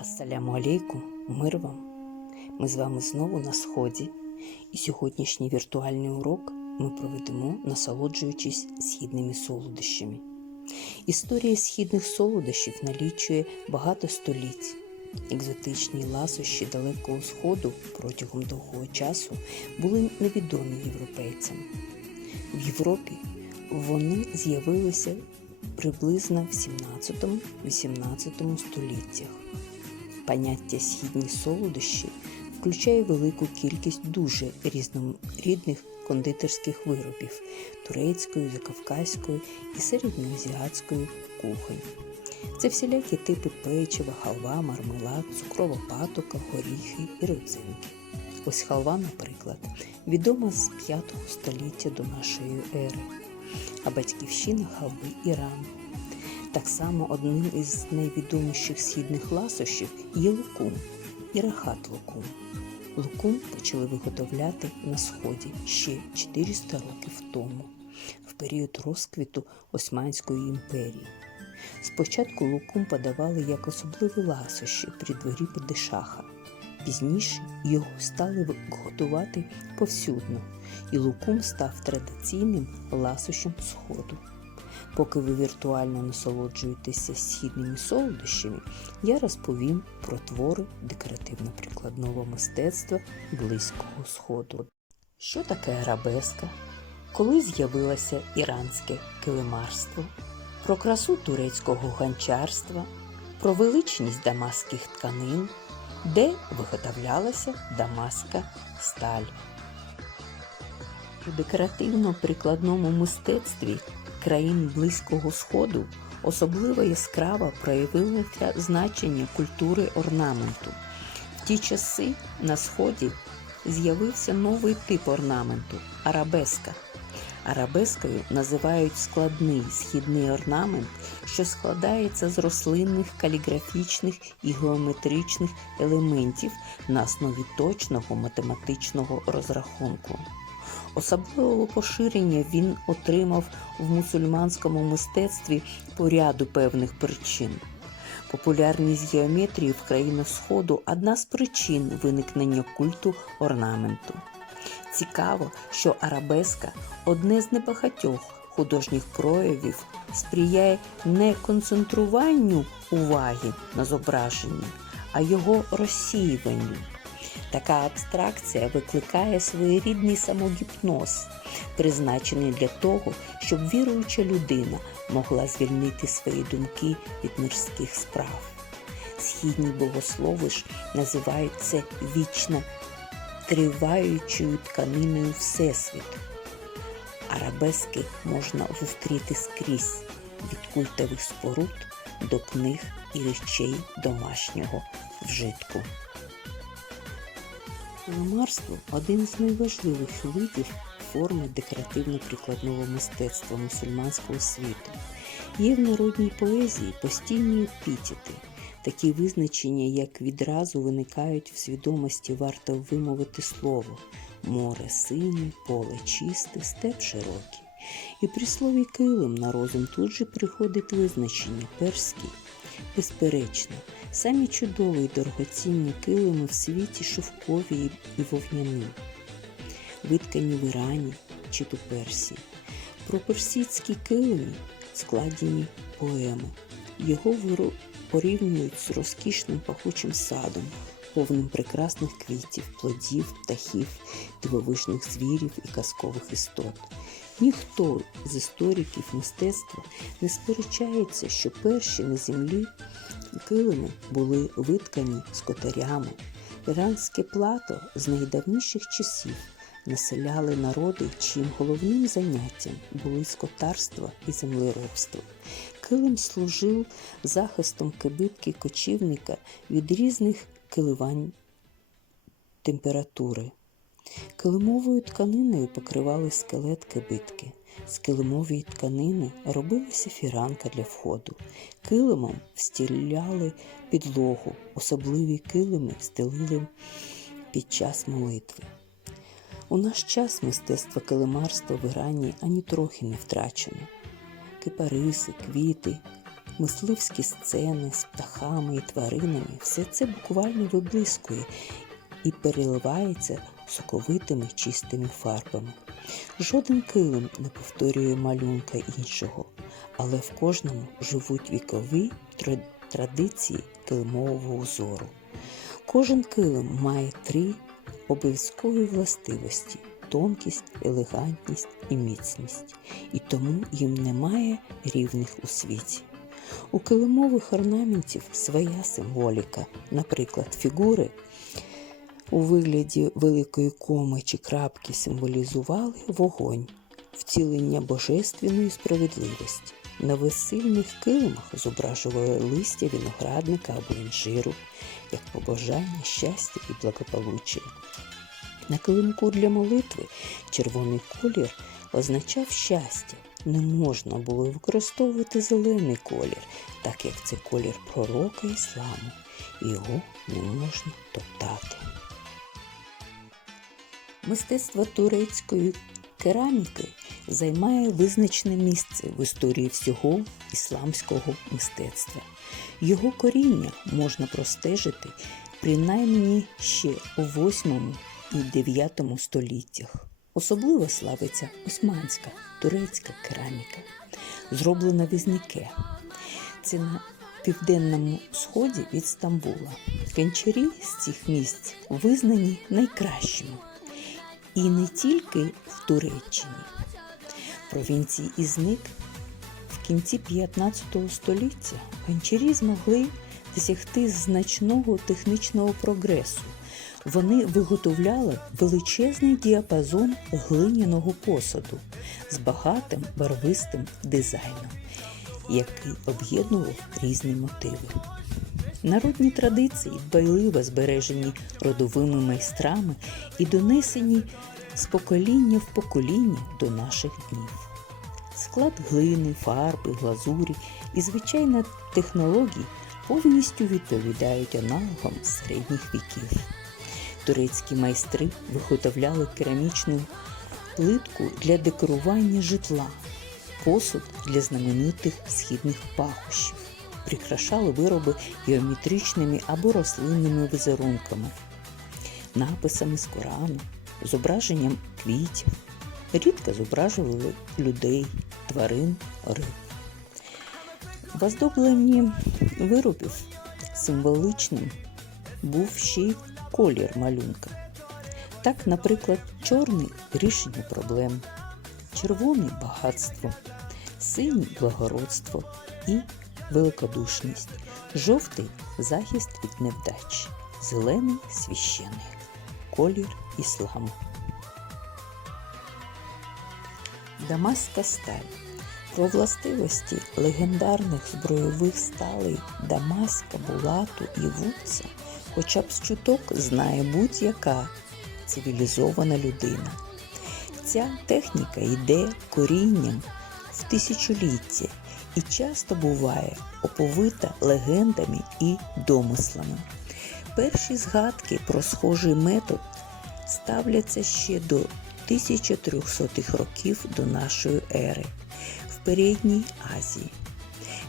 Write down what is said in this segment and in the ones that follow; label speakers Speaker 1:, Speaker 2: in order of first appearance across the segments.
Speaker 1: Ассаляму алейкум, мир вам! Ми з вами знову на сході, і сьогоднішній віртуальний урок ми проведемо, насолоджуючись східними солодощами. Історія східних солодощів налічує багато століть. Екзотичні ласощі Далекого Сходу протягом довгого часу були невідомі європейцям. В Європі вони з'явилися приблизно в 17-18 століттях. Поняття східні солодощі включає велику кількість дуже різнорідних кондитерських виробів турецької, закавказької і середньоазіатської кухонь. Це всілякі типи печива, халва, мармелад, цукрова патока, горіхи і родзинки. Ось халва, наприклад, відома з 5 століття до нашої ери, а батьківщина халви Іран. Так само одним із найвідоміших східних ласощів є лукум і рахат лукум. Лукум почали виготовляти на сході ще 400 років тому, в період розквіту Османської імперії. Спочатку лукум подавали як особливе ласощі при дворі Падишаха. Пізніше його стали готувати повсюдно, і лукум став традиційним ласощем сходу. Поки ви віртуально насолоджуєтеся східними солодощами, я розповім про твори декоративно-прикладного мистецтва Близького Сходу. Що таке арабеска? Коли з'явилося іранське килимарство, про красу турецького гончарства, про величність дамаських тканин, де виготовлялася дамаська сталь. У декоративно-прикладному мистецтві країн Близького Сходу особливо яскраво проявилося значення культури орнаменту. В ті часи на сході з'явився новий тип орнаменту арабеска. Арабескою називають складний східний орнамент, що складається з рослинних, каліграфічних і геометричних елементів на основі точного математичного розрахунку. Особливого поширення він отримав в мусульманському мистецтві по ряду певних причин. Популярність геометрії в країнах Сходу одна з причин виникнення культу орнаменту. Цікаво, що арабеска одне з небагатьох художніх проявів сприяє не концентруванню уваги на зображенні, а його розсіюванню. Така абстракція викликає своєрідний самогіпноз, призначений для того, щоб віруюча людина могла звільнити свої думки від мирських справ. Східні богослови ж називають це вічно триваючою тканиною Всесвіту. Арабески можна зустріти скрізь від культових споруд до книг і речей домашнього вжитку. Килимарство – один з найважливих видів форми декоративно-прикладного мистецтва мусульманського світу. Є в народній поезії постійні епітети. Такі визначення, як відразу виникають в свідомості, варто вимовити слово море синє, поле чисте, степ широкий. І при слові килим на розум тут же приходить визначення перський. Безперечно, самі чудові й дорогоцінні килими в світі шовкові і вовняні, виткані в Ірані чи то Персії. Про персидські килими складені поеми. Його порівнюють з розкішним пахучим садом, повним прекрасних квітів, плодів, птахів, дивовижних звірів і казкових істот. Ніхто з істориків мистецтва не сперечається, що перші на землі килими були виткані скотарями. Іранське плато з найдавніших часів населяли народи, чим головним заняттям були скотарство і землеробство. Килим служив захистом кибитки кочівника від різних киливань температури. Килимовою тканиною покривали скелет кибитки. З килимової тканини робилася фіранка для входу. Килимом встіляли підлогу, особливі килими стелили під час молитви. У наш час мистецтво килимарства в Ірані ані трохи не втрачено. Кипариси, квіти, мисливські сцени з птахами і тваринами, все це буквально виблискує і переливається соковитими чистими фарбами. Жоден килим не повторює малюнка іншого, але в кожному живуть вікові традиції килимового узору. Кожен килим має три обов'язкові властивості тонкість, елегантність і міцність, і тому їм немає рівних у світі. У килимових орнаментів своя символіка, наприклад, фігури у вигляді великої коми чи крапки символізували вогонь, втілення божественної справедливості. На весільних килимах зображували листя виноградника або інжиру, як побажання щастя і благополуччя. На килимку для молитви червоний колір означав щастя. Не можна було використовувати зелений колір, так як це колір пророка ісламу, його не можна топтати. Мистецтво турецької кераміки займає визначне місце в історії всього ісламського мистецтва. Його коріння можна простежити принаймні ще у 8 і 9 століттях. Особливо славиться османська турецька кераміка, зроблена в. Це на південному сході від Стамбула. Кенчарі з цих місць визнані найкращими. І не тільки в Туреччині. Провінції Ізник в кінці 15 століття гончарі змогли досягти значного технічного прогресу. Вони виготовляли величезний діапазон глиняного посуду з багатим барвистим дизайном, який об'єднував різні мотиви. Народні традиції дбайливо збережені родовими майстрами і донесені з покоління в покоління до наших днів. Склад глини, фарби, глазурі і звичайна технології повністю відповідають аналогам середніх віків. Турецькі майстри виготовляли керамічну плитку для декорування житла, посуд для знаменитих східних пахощів прикрашали вироби геометричними або рослинними візерунками, написами з Корану, зображенням квітів, рідко зображували людей, тварин, риб. В оздобленні виробів символичним був ще й колір малюнка. Так, наприклад, чорний рішення проблем, червоний багатство, синій благородство і великодушність, жовтий захист від невдач, зелений священий, колір ісламу. Дамаська сталь. Про властивості легендарних збройових сталей Дамаска, Булату і Вудца хоча б з чуток знає будь-яка цивілізована людина. Ця техніка йде корінням в тисячоліття і часто буває оповита легендами і домислами. Перші згадки про схожий метод ставляться ще до 1300-х років до нашої ери в Передній Азії.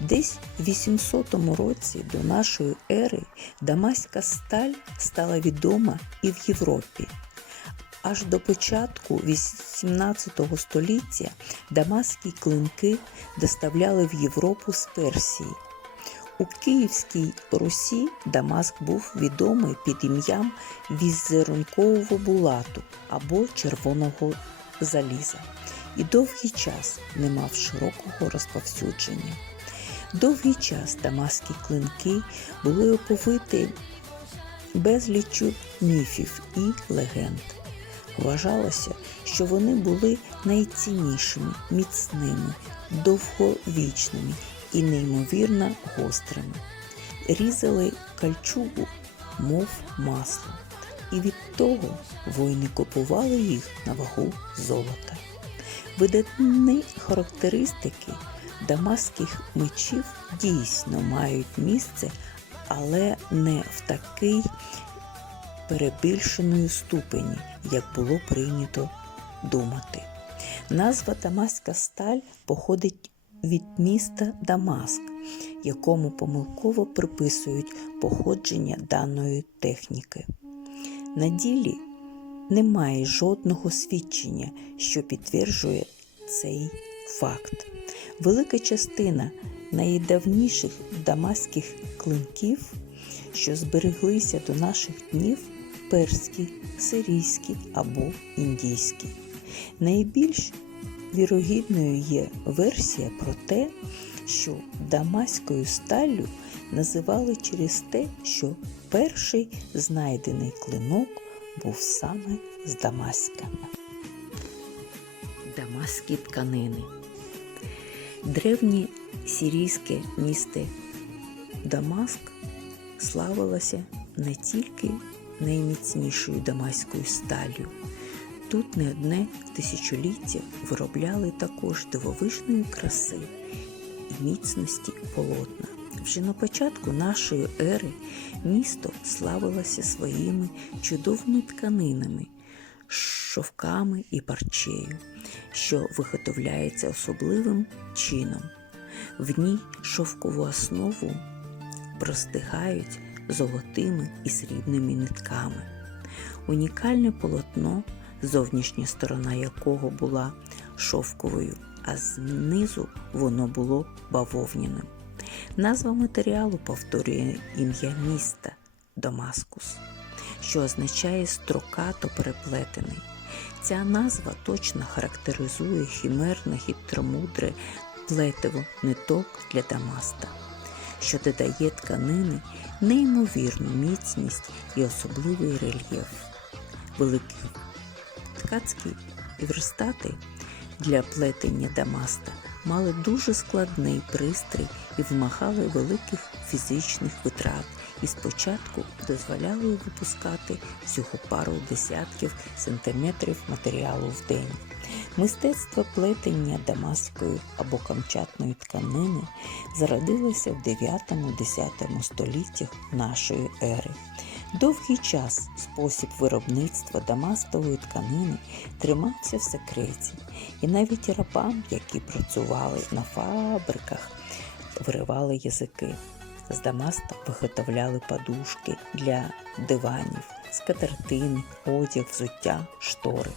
Speaker 1: Десь в 800 році до нашої ери дамаська сталь стала відома і в Європі. Аж до початку 18 століття дамаські клинки доставляли в Європу з Персії. У Київській Русі Дамаск був відомий під ім'ям візерункового булату або червоного заліза і довгий час не мав широкого розповсюдження. Довгий час дамаські клинки були оповиті безліччю міфів і легенд. Вважалося, що вони були найціннішими, міцними, довговічними і неймовірно гострими. Різали кальчугу, мов масло, і від того воїни купували їх на вагу золота. Видатні характеристики дамаських мечів дійсно мають місце, але не в такий перебільшеної ступені, як було прийнято думати. Назва Дамаська сталь походить від міста Дамаск, якому помилково приписують походження даної техніки. На ділі немає жодного свідчення, що підтверджує цей факт. Велика частина найдавніших дамаських клинків, що збереглися до наших днів, перські, сирійські або індійські. Найбільш вірогідною є версія про те, що дамаською сталлю називали через те, що перший знайдений клинок був саме з Дамаська. Дамаські тканини. Древнє сирійське місто Дамаск славилося не тільки найміцнішою дамаською сталлю. Тут не одне тисячоліття виробляли також дивовижної краси і міцності полотна. Вже на початку нашої ери місто славилося своїми чудовими тканинами, шовками і парчею, що виготовляється особливим чином. В ній шовкову основу простигають золотими і срібними нитками. Унікальне полотно, зовнішня сторона якого була шовковою, а знизу воно було бавовняним. Назва матеріалу повторює ім'я міста Дамаскус, що означає строкато переплетений. Ця назва точно характеризує хімерне хитромудре плетиво ниток для Дамаста, що додає тканини неймовірну міцність і особливий рельєф. Великі ткацькі верстати для плетення Дамаста мали дуже складний пристрій і вимагали великих фізичних витрат, і спочатку дозволяли випускати всього пару десятків сантиметрів матеріалу в день. Мистецтво плетення дамаської або камчатної тканини зародилося в 9-10 століттях нашої ери. Довгий час спосіб виробництва дамастової тканини тримався в секреті, і навіть рабам, які працювали на фабриках, виривали язики. З дамаста виготовляли подушки для диванів, скатертини, одяг, взуття, штори.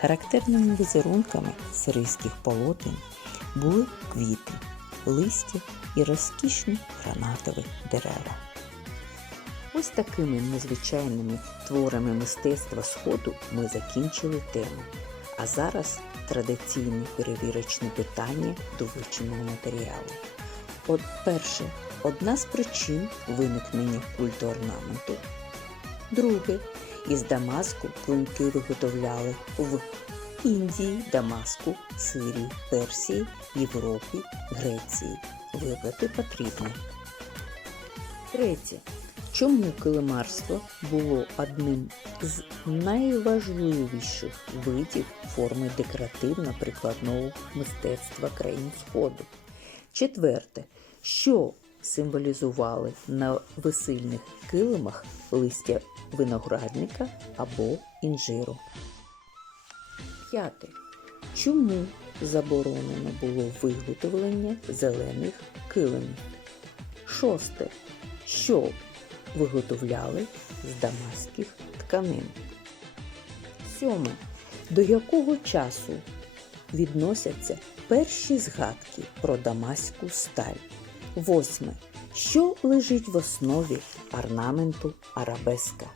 Speaker 1: Характерними візерунками сирійських полотен були квіти, листя і розкішні гранатові дерева. Ось такими незвичайними творами мистецтва Сходу ми закінчили тему. А зараз традиційне перевірочне питання до вивченого матеріалу. От перше, одна з причин виникнення культу орнаменту. Друге, із Дамаску клинки виготовляли в Індії, Дамаску, Сирії, Персії, Європі, Греції. Вибрати потрібно. Третє. Чому килимарство було одним з найважливіших видів форми декоративно-прикладного мистецтва країн Сходу? Четверте. Що символізували на весильних килимах листя виноградника або інжиру? П'яте. Чому заборонено було виготовлення зелених килимів? Шосте. Що виготовляли з дамаських тканин? Сьоме. До якого часу відносяться перші згадки про дамаську сталь? Восьме. Що лежить в основі орнаменту арабеска?